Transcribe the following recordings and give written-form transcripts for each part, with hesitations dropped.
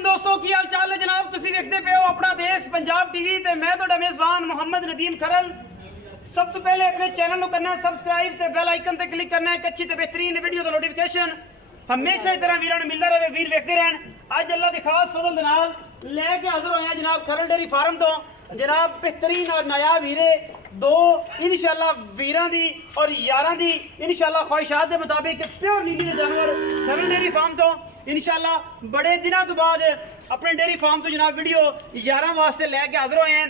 वालेकुम दोस्तों की हाल चाल है जनाब। तुसी देखते पे हो अपना देश पंजाब टीवी ते मैं तो मेजबान मोहम्मद नदीम खरल। सब तो पहले अपने चैनल को करना है सब्सक्राइब ते बेल आइकन ते क्लिक करना है एक अच्छी ते बेहतरीन वीडियो का नोटिफिकेशन हमेशा इस तरह वीरां मिलता रहे, वीर देखते रहन। अज अल्लाह दी खास फजल दे नाल लेके हाजिर होए हैं जनाब खरल डेयरी फार्म तो जनाब बेहतरीन और नायाब हीरे दो इंशाल्लाह वीरां दी और यारां दी इंशाल्लाह ख्वाहिशात के मुताबिक प्योर नीली दे जानवर खरल डेयरी फार्म तो इंशाल्लाह बड़े दिनों तो बाद अपने डेयरी फार्म तो जनाब वीडियो यारां वास्ते लेके हाजिर होए हैं।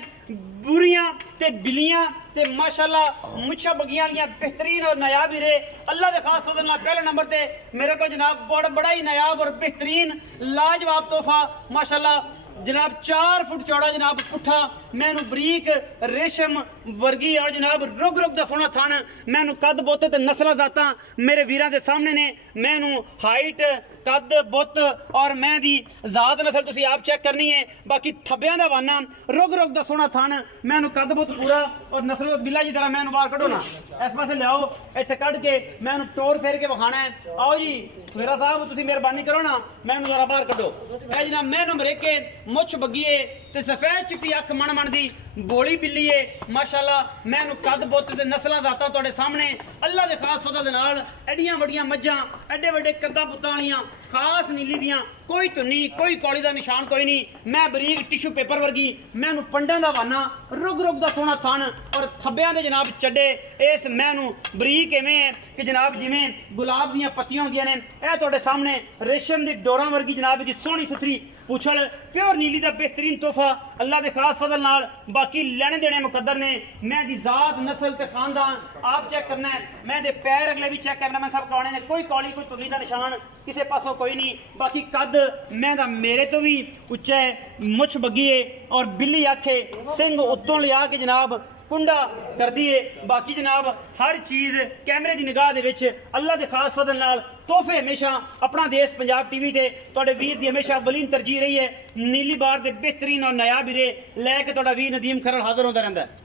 बुरियां ते बिल्लियां ते माशाल्लाह मुच्छा बगियां वालियां बेहतरीन और नायाब हीरे अल्लाह के खास फजल नाल पहले नंबर ते मेरे को जनाब बड़ा ही नायाब और बेहतरीन लाजवाब तोहफा माशाल्लाह जनाब 4 फुट चौड़ा जनाब पुट्ठा मैनू बरीक रेशम वर्गी और जनाब रुग रुग दा सोना थन मैनू कद बुत ते नस्ल जाता मेरे वीरां दे सामने ने। मैनू हाइट कद बुत और मैं दी जात नस्ल तुसी आप चेक करनी है। बाकी थब्बियां दा वाना रुग रुग दा सोना थन मैनू कद बुत पूरा और नस्ल बिल्ला जी तरह मैनू बाहर कढो ना इस पासे लियाओ इत्थे कढ के मैनू टोर फेर के विखाना है। आओ जी मेरा साहब तुसी मेहरबानी करो ना मैनू जरा बाहर कढो। ए जनाब मैं नंबर 1 के मुछ बगी है ते सफेद चिट्टी अख मन मन दी बोली बिल्ली है माशाल्लाह मैनू कद बुत ते नस्लां जाता तुहाडे सामने अल्लाह दे खास फजल दे नाल एडियां वड्डियां मज्जां एडे वड्डे कद्दां बुत्तां वालियां खास नीली दियां कोई धुन्नी कोई कौली दा निशान कोई नहीं। मैं बरीक टिशू पेपर वर्गी मैनू पंडां दा वाना रुग रुग दा सोना थन और थब्बियां दे जनाब चड्डे इस मैनू बरीक इवें है कि जनाब जिवें गुलाब दियां पत्तियां होंदियां ने ए तुहाडे सामने रेशम दी डोरां वर्गी जनाब दी सोहनी सुथरी पुछड़ प्योर नीली दा बेहतरीन तोहफा अल्लाह दे खास फजल नाल। बाकी लेने देने मुकद्दर ने मैं दी जात नस्ल ते खानदान आप चेक करना है। मैं दे पैर अगले भी चेक करना मैं सब करवाने ने कोई कौली कोई तुली दा निशान किसी पासों कोई नहीं। बाकी कद मैं दा मेरे तो भी उच्चा है मुछ बगी है और बिल्ली आखे सिंह उत्तों लिया के जनाब कुंडा कर दिए। बाकी जनाब हर चीज कैमरे की निगाह दे विच अल्लाह के खास फजल नाल तोहफे हमेशा अपना देश पंजाब टीवी ते तुहाडे वीर दी हमेशा अवलीन तरजीह रही है। नीली बार दे बेहतरीन और नायाब हीरे लैके तुहाडा वीर नदीम खरल हाजिर होंदा रहिंदा है।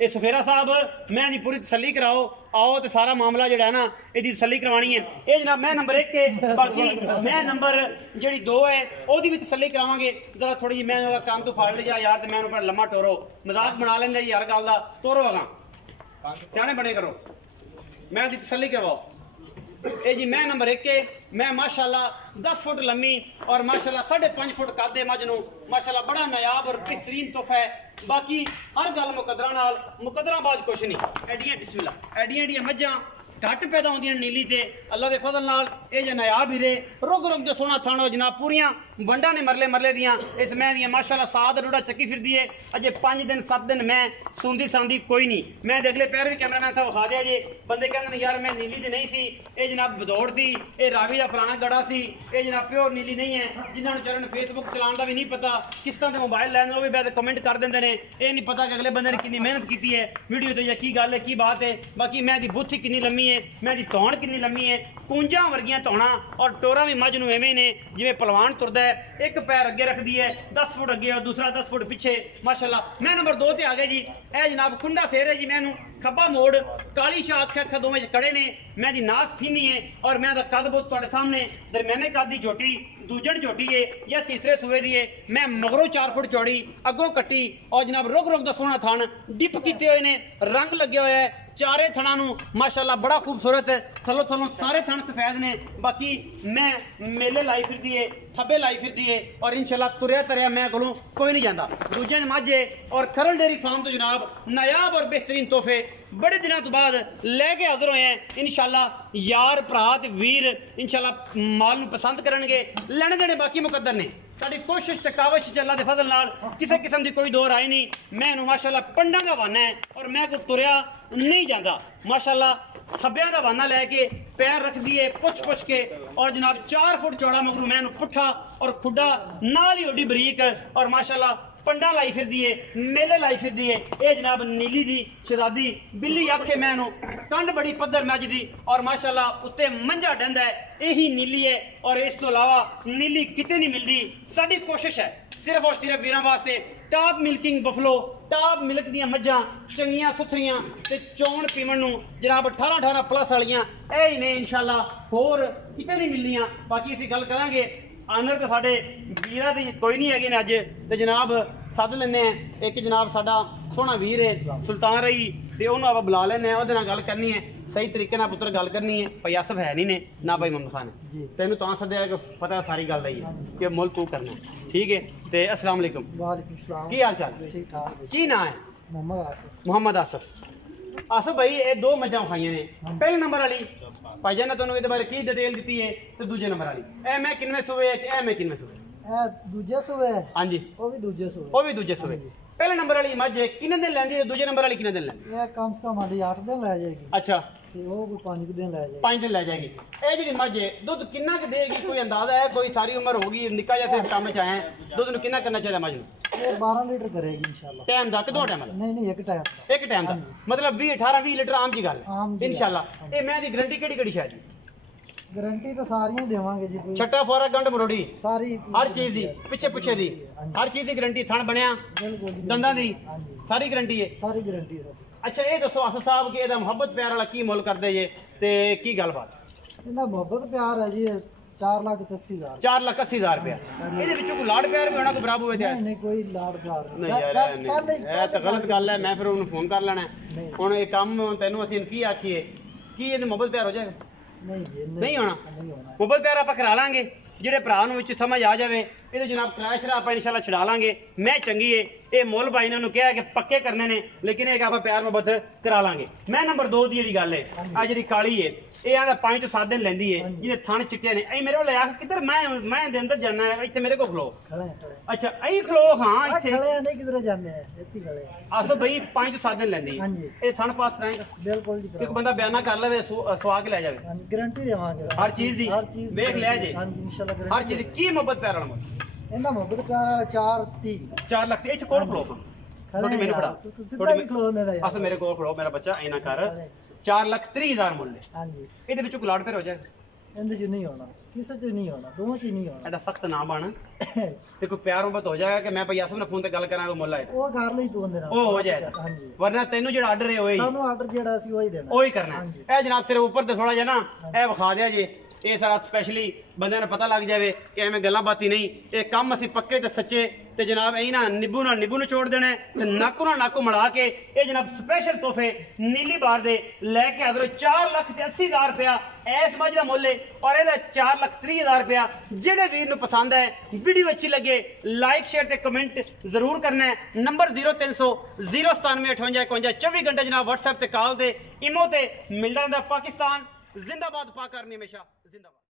ये सुफेरा साहब मैं दी पूरी तसल्ली कराओ आओ तो सारा मामला जो है ना यदि तसल्ली करवानी है। ये जनाब मैं नंबर 1 के बाकी मैं नंबर जी 2 है ओदी भी तसल्ली करावांगे। जरा थोड़ी जी मैं काम तो फाड़ लिया यार तो मैं पर लम्मा टोरो मजाक बना लेंगे यार गल का टोरो अगा सियाने बने करो मैं दी तसल्ली करवाओ। ये जी मैं नंबर 1 के मैं माशाल्लाह 10 फुट लम्मी और माशाल्लाह 5.5 फुट कादे मजनू माशाल्लाह बड़ा नायाब और बेहतरीन तोहफा है। बाकी हर गल मुकदरा नाल मुकदरा बाज कुछ नहीं एडियां बिस्मिल्लाह एडियां एडियां मज्जां घट पैदा होंदियां नीली ते अल्लाह दे फजल नाल ये जो नायाब हीरे रुग रुग दे सोना थानो जनाब पूरियां वंडा ने मरले मरले दियां इस मैं दियां माशाल्लाह साद डोडा चक्की फिरदी है। अजे 5 दिन 7 दिन मैं सुंदी सांदी कोई नहीं। मैं दे अगले पैर भी कैमरामैन साहब खा दिया जे बंदे कहंदे यार मैं नीली ते नहीं सी ये जनाब बदौड़ सी ये रावी दा पुराना गड़ा सी ये जनाब प्योर नीली नहीं है। जिन्हां नूं चरण फेसबुक चलाउण दा भी नहीं पता किस तरह दे मोबाइल लैण लो भी बैठे कमेंट कर देंदे ने ये नहीं पता कि अगले बंदे ने कितनी मेहनत की है वीडियो ते या की गल है की बात है। बाकी मैं दी बुत्थी कितनी लम्मी है मैं दी धौण कितनी लम्मी है कुंजा वर्गियां धौणा और टोरा भी मज नूं एवें ने जिवें पहलवान तुरदा है एक पैर अगे रख दी है 10 फुट अगे और दूसरा 10 फुट पीछे माशाल्लाह। मैं नंबर 2 ते आ गए जी ए जनाब कुंडा फेर है जी मैनू खब्बा मोड़ काली शाह अख दोवें कड़े ने मैं दी नास फीनी है और मैं दा कद बुत तुहाडे सामने दरम्याने कद दी झोटी दूजन झोटी है या तीसरे सूए दी है। मैं मगरों 4 फुट चौड़ी अगों कट्टी और जनाब रुग रुग दा सोना थान डिप किए हुए ने रंग लगे हुए है चारे थणा नूं माशाल्लाह बड़ा खूबसूरत थलो थलों सारे थण सफेद ने। बाकी मैं मेले लाई फिरदी है थब्बे लाई फिरदी है और इंशाल्लाह तुरया तरिया मैं कोलों कोई नहीं जाता। दूजे माझे और खरल डेयरी फार्म तो जनाब नायाब और बेहतरीन तोहफे बड़े दिनों तो बाद लैके हाजिर होए हैं इंशाल्लाह यार भरा ते वीर इंशाल्लाह माल नूं पसंद करनगे लेने देने बाकी मुकद्दर ने साडी कोशिश ते काविश अल्लाह दे फजल नाल किसी किस्म की कोई दो राय नहीं। मैं माशाल्लाह पंडा का वाना है और मैं को तुरया नहीं जाता माशाल्लाह थब्बियां दा वाना लैके पैर रख दिए पुछ पुछ के और जनाब 4 फुट चौड़ा मगरू मैं पुट्ठा और खुडा नाल ही ओडी बरीक और माशाल्लाह पंडा लाई फिर दिए मेले लाई फिर दिए। ये जनाब नीली दी शहजादी बिल्ली आखे मैनू कंड बड़ी पद्धर मज दी और माशाल्लाह उत्ते मंझा डंदा है यही नीली है और इस तो अलावा नीली किते नहीं मिलती। साडी कोशिश है सिर्फ और सिर्फ वीरां वास्ते top milking buffalo top milk ਦੀਆਂ ਮੱਝਾਂ ਚੰਗੀਆਂ ਸੁਥਰੀਆਂ ਤੇ ਚੌਣ ਪੀਵਣ ਨੂੰ ਜਨਾਬ 18 ਪਲੱਸ ਵਾਲੀਆਂ ਇਹ ਹੀ ਨੇ ਇਨਸ਼ਾਅੱਲਾ ਹੋਰ ਕਿਤੇ ਨਹੀਂ ਮਿਲਣੀਆਂ ਬਾਕੀ ਅਸੀਂ ਗੱਲ ਕਰਾਂਗੇ ਆਨਰ ਤੇ ਸਾਡੇ ਵੀਰਾਂ ਦੀ ਕੋਈ ਨਹੀਂ ਹੈਗੇ ਨੇ ਅੱਜ ਤੇ ਜਨਾਬ ਸੱਦ ਲੈਨੇ ਆ ਇੱਕ ਜਨਾਬ ਸਾਡਾ ਸੋਹਣਾ ਵੀਰ ਹੈ ਸੁਲਤਾਨ ਰਹੀ ਤੇ ਉਹਨੂੰ ਆਪਾਂ ਬੁਲਾ ਲੈਨੇ ਆ ਉਹਦੇ ਨਾਲ ਗੱਲ ਕਰਨੀ ਹੈ ਸਹੀ ਤਰੀਕੇ ਨਾਲ ਪੁੱਤਰ ਗੱਲ ਕਰਨੀ ਹੈ ਭਾਈ ਅਸਫ ਹੈ ਨਹੀਂ ਨੇ ਨਾ ਭਾਈ ਮੁਹੰਮਦ ਖਾਨ ਤੈਨੂੰ ਤਾਂ ਸੱਦਿਆ ਕਿ ਪਤਾ ਸਾਰੀ ਗੱਲ ਦਾ ਹੀ ਹੈ ਕਿ ਮੁੱਲ ਤੂੰ ਕਰਨਾ ਠੀਕ ਹੈ ਤੇ अस्सलाम वालेकुम वालेकुम सलाम ਕੀ ਹਾਲ ਚਾਲ ठीक ठाक ਕੀ ਨਾਂ ਹੈ मोहम्मद आसिफ ਮੁਹੰਮਦ ਆਸਫ ਭਾਈ ਇਹ ਦੋ ਮੱਝਾਂ ਖਾਈਆਂ ਨੇ ਪਹਿਲੇ ਨੰਬਰ ਵਾਲੀ ਭਾਈਜਾਨ ਨੇ ਤੁਹਾਨੂੰ ਇਹਦੇ ਬਾਰੇ ਕੀ ਡਿਟੇਲ ਦਿੱਤੀ ਹੈ ਤੇ ਦੂਜੇ ਨੰਬਰ ਵਾਲੀ ਇਹ ਮੈਂ ਕਿੰਨਵੇਂ ਸੂਏ ਇਹ ਮੈਂ ਕਿੰਨਵੇਂ ਸੂਏ ਇਹ ਦੂਜੇ ਸੂਏ ਹਾਂਜੀ ਉਹ ਵੀ ਦੂਜੇ ਸੂਏ ਉਹ ਵੀ ਦੂਜੇ ਸੂਏ ਪਹਿਲੇ ਨੰਬਰ ਵਾਲੀ ਮੱਝ ਕਿੰਨੇ ਦਿਨ ਲੈਂਦੀ ਹੈ ਦੂਜੇ ਨੰਬਰ ਵਾਲੀ ਕਿੰਨੇ ਦਿਨ ਲੈਂਦੀ ਇਹ ਕਮ ਸੇ ਕਮ ਆਦੀ 8 ਦਿਨ ਲੈ ਜਾਏਗੀ ਅੱਛਾ ਤੇ ਉਹ ਕੋਈ 5 ਦਿਨ ਲੈ ਜਾਏਗੀ 5 ਦਿਨ ਲੈ ਜਾਏਗੀ ਇਹ ਜਿਹੜੀ ਮੱਝ ਹੈ ਦੁੱਧ ਕਿੰਨਾ ਕੁ ਦੇਗੀ ਕੋਈ ਅੰਦਾਜ਼ਾ ਹੈ ਕੋਈ ਸਾਰੀ ਉਮਰ ਹੋ ਗਈ ਨਿੱਕਾ ਜਿਹਾ ਸੇ ਕੰਮ ਚ ਆਇਆ ਹੈ, ਦੁੱਧ ਨੂੰ ਕਿੰਨਾ ਕਰਨਾ ਚਾਹੀਦਾ ਮੱਝ ਨੂੰ ਇਹ 12 ਲੀਟਰ ਕਰੇਗੀ इंशाल्लाह ਟਾਈਮ ਦਾ ਕਿਦੋਂ ਟਾਈਮ ਦਾ नहीं एक टाइम ਇੱਕ ਟਾਈਮ ਦਾ ਮਤਲਬ 20 18 20 ਲੀਟਰ ਆਮ ਜੀ ਗੱਲ ਆਮ ਜੀ ਇਨਸ਼ਾਅੱਲਾ ਇਹ ਮੈਂ ਦੀ ਗਰੰਟੀ ਕਿਹੜੀ ਸ਼ਾਇਦ गारंटी तो सारियां देवांगे जी कोई ਛੱਟਾ ਫੋਰਾ ਗੰਢ ਮਰੋੜੀ सारी ਹਰ ਚੀਜ਼ ਦੀ ਪਿੱਛੇ ਪੁੱਛੇ ਦੀ ਹਰ ਚੀਜ਼ ਦੀ ਗਰੰਟੀ ਥਣ ਬਣਿਆ बिल्कुल जी ਦੰਦਾਂ ਦੀ हाँ जी ਸਾਰੀ ਗਰੰਟੀ ਹੈ सारी गारंटी है ਅੱਛਾ ਇਹ ਦੱਸੋ ਅਸਲ ਸਾਹਿਬ ਕਿ ਇਹਦਾ ਮੁਹੱਬਤ ਪਿਆਰ ਵਾਲਾ ਕੀ ਮੁੱਲ ਕਰਦੇ ਜੇ ਤੇ ਕੀ ਗੱਲਬਾਤ इतना मोहब्बत प्यार है जी 4,80,000 4,80,000 ਰੁਪਇਆ ਇਹਦੇ ਵਿੱਚੋਂ ਕੋਈ ਲਾੜ ਪਿਆਰ ਵੀ ਹੋਣਾ ਕੋਈ ਬਰਾਬਰ ਹੋਵੇ ਤੇ नहीं नहीं कोई लाड़ प्यार ਨਹੀਂ ਯਾਰ ਇਹ ਤਾਂ ਗਲਤ ਗੱਲ ਹੈ ਮੈਂ ਫਿਰ ਉਹਨੂੰ ਫੋਨ ਕਰ ਲੈਣਾ ਹੁਣ ਇਹ ਕੰਮ ਤੈਨੂੰ ਅਸੀਂ ਕੀ ਆਖੀਏ ਕੀ ਇਹਦੇ ਮੁਹੱਬਤ ਪਿਆਰ ਹੋ ਜਾਏਗਾ नहीं जी ਨਹੀਂ ਹੋਣਾ नहीं होना ਮੁਹੱਬਤ ਪਿਆਰ ਆਪਾਂ ਕਰਾ ਲਾਂਗੇ ਜਿਹੜੇ ਭਰਾ ਨੂੰ ਵਿੱਚ ਸਮਝ ਆ ਜਾਵੇ ਇਹਦੇ ਜਨਾਬ ਕ੍ਰੈਸ਼ ਰਾ ਆਪਾਂ ਇਨਸ਼ਾਅੱਲਾ ਛਡਾ ਲਾਂਗੇ ਮੈਂ ਚੰਗੀ ਏ ਇਹ ਮੁੱਲ ਬਾਈ ਨੇ ਉਹਨੂੰ ਕਿਹਾ ਕਿ ਪੱਕੇ ਕਰਨੇ ਨੇ ਲੇਕਿਨ ਇਹ ਕਿ ਆਪਾਂ ਪਿਆਰ ਮੁਹੱਬਤ ਕਰਾ ਲਾਂਗੇ ਮੈਂ ਨੰਬਰ 2 ਦੀ ਜਿਹੜੀ ਗੱਲ ਏ ਆ ਜਿਹੜੀ ਕਾਲੀ ਏ ਇਹ ਆਂਦਾ 5 ਤੋਂ 7 ਦਿਨ ਲੈਂਦੀ ਏ ਜਿਹਦੇ ਥਣ ਚਿੱਟੇ ਨੇ ਐ ਮੇਰੇ ਕੋਲ ਆ ਕਿੱਧਰ ਮੈਂ ਦੇ ਅੰਦਰ ਜਾਣਾ ਹੈ ਇੱਥੇ ਮੇਰੇ ਕੋਲ ਖਲੋ खड़े ਅੱਛਾ ਐਂ ਖਲੋ ਹਾਂ ਇੱਥੇ खड़े नहीं किधर जाने हैं इतनी खड़े हैं ਅਸਲ ਬਈ 5 ਤੋਂ 7 ਦਿਨ ਲੈਂਦੀ हाँ ਏ जी ਇਹ ਥਣ ਪਾਸ ਕਰਾਏਗਾ बिल्कुल जी ਇੱਕ ਬੰਦਾ ਬਿਆਨਾ ਕਰ ਲਵੇ ਸਵਾ ਕੇ ਲੈ ਜਾਵੇ गारंटी देवांगे ਹਰ ਚੀਜ਼ ਦੀ हर चीज ਵੇਖ ਲਿਆ ਜੇ हाँ जी इंशाल्लाह ਹਰ गारंटी ਚੀਜ਼ ਦੀ ਕੀ ਮੁਹੱਬਤ ਪਿਆਰ ਵਾਲਾ ਮੁੱਲ इंदा मोहब्बत प्यार वाला 4,30 4 ਲੱਖ ਇੱਥੇ ਕੋਲ ਖਲੋ खड़े ਮੈਨੂੰ यार, ਫੜਾ तू सीधा ही खलोने दा ਅਸਲ ਮੇਰੇ ਕੋਲ ਖੜੋ ਮੇਰਾ ਬੱਚਾ ਐਨਾ ਕਰ 4,30,000 ਮੁੱਲ ਹੈ हाँ जी ਇਹਦੇ ਵਿੱਚੋਂ ਗੁਲਾੜ ਫੇਰ ਹੋ ਜਾਏਗਾ इंदे च नहीं होना किसे च नहीं होना दोनों च नहीं होना ਐਡਾ ਸਖਤ ਨਾ ਬਣ ਤੇ ਕੋਈ ਪਿਆਰ ਮੁਹੱਬਤ ਹੋ ਜਾਏਗਾ ਕਿ ਮੈਂ ਭਈ ਅਸਲ ਨਾਲ ਫੋਨ ਤੇ ਗੱਲ ਕਰਾਂਗਾ ਮੁੱਲ ਆਏ ਉਹ ਕਰ ਲਈ ਤੂੰ ਉਹਦੇ ਨਾਲ ਉਹ ਹੋ ਜਾਏਗਾ हाँ जी ਵਰਨਾ ਤੈਨੂੰ ਜਿਹੜਾ ਆਰਡਰ ਹੈ ਉਹ ਹੀ ਸਾਨੂੰ ਆਰਡਰ ਜਿਹੜਾ ਸੀ ਉਹੀ ਦੇਣਾ ਉਹੀ ਕਰਨਾ ਹੈ। ਹਾਂਜੀ। ਇਹ ਜਨਾਬ ਸਿਰ ਉੱਪਰ ਤੇ ਥੋੜਾ ਜਿਹਾ ਨਾ ਇਹ ਵਿਖਾ ਦਿਆ ਜੇ ਇਹ ਸਾਰਾ ਸਪੈਸ਼ਲੀ ਬੰਦਿਆਂ ਨੂੰ ਪਤਾ ਲੱਗ ਜਾਵੇ ਕਿ ਐਵੇਂ ਗੱਲਾਂ ਬਾਤੀ ਨਹੀਂ ਇਹ ਕੰਮ ਅਸੀਂ ਪੱਕੇ ਤੇ ਸੱਚੇ ਤੇ ਜਨਾਬ ਐਂ ਨਾ ਨਿੱਬੂ ਨਾਲ ਨਿੱਬੂ ਨੂੰ ਛੋੜ ਦੇਣਾ ਹੈ ਤੇ ਨਾਕੂ ਨਾਲ ਨਾਕੂ ਮਿਲਾ ਕੇ ਇਹ ਜਨਾਬ ਸਪੈਸ਼ਲ ਤੋਹਫੇ ਨੀਲੀ ਬਾਰ ਦੇ ਲੈ ਕੇ ਆਦਰੋ 4,80,000 ਰੁਪਇਆ ਇਸ ਮੱਝ ਦਾ ਮੁੱਲ ਹੈ ਔਰ ਇਹਦਾ 4,30,000 ਰੁਪਇਆ ਜਿਹੜੇ ਵੀਰ ਨੂੰ ਪਸੰਦ ਹੈ ਵੀਡੀਓ ਅੱਛੀ ਲੱਗੇ ਲਾਈਕ ਸ਼ੇਅਰ ਤੇ ਕਮੈਂਟ ਜ਼ਰੂਰ ਕਰਨਾ ਹੈ ਨੰਬਰ 0300 097 58 54 24 ਘੰਟੇ ਜਨਾਬ WhatsApp ਤੇ ਕਾਲ ਦੇ ਇਮੋ ਤੇ ਮਿਲਦਾ ਰਹਿੰਦਾ ਪਾਕਿਸਤਾਨ ਜ਼ਿੰਦਾਬਾਦ ਪਾਕ ਆਰਮੀ ਹਮੇਸ਼ਾ ਜ਼ਿੰਦਾਬਾਦ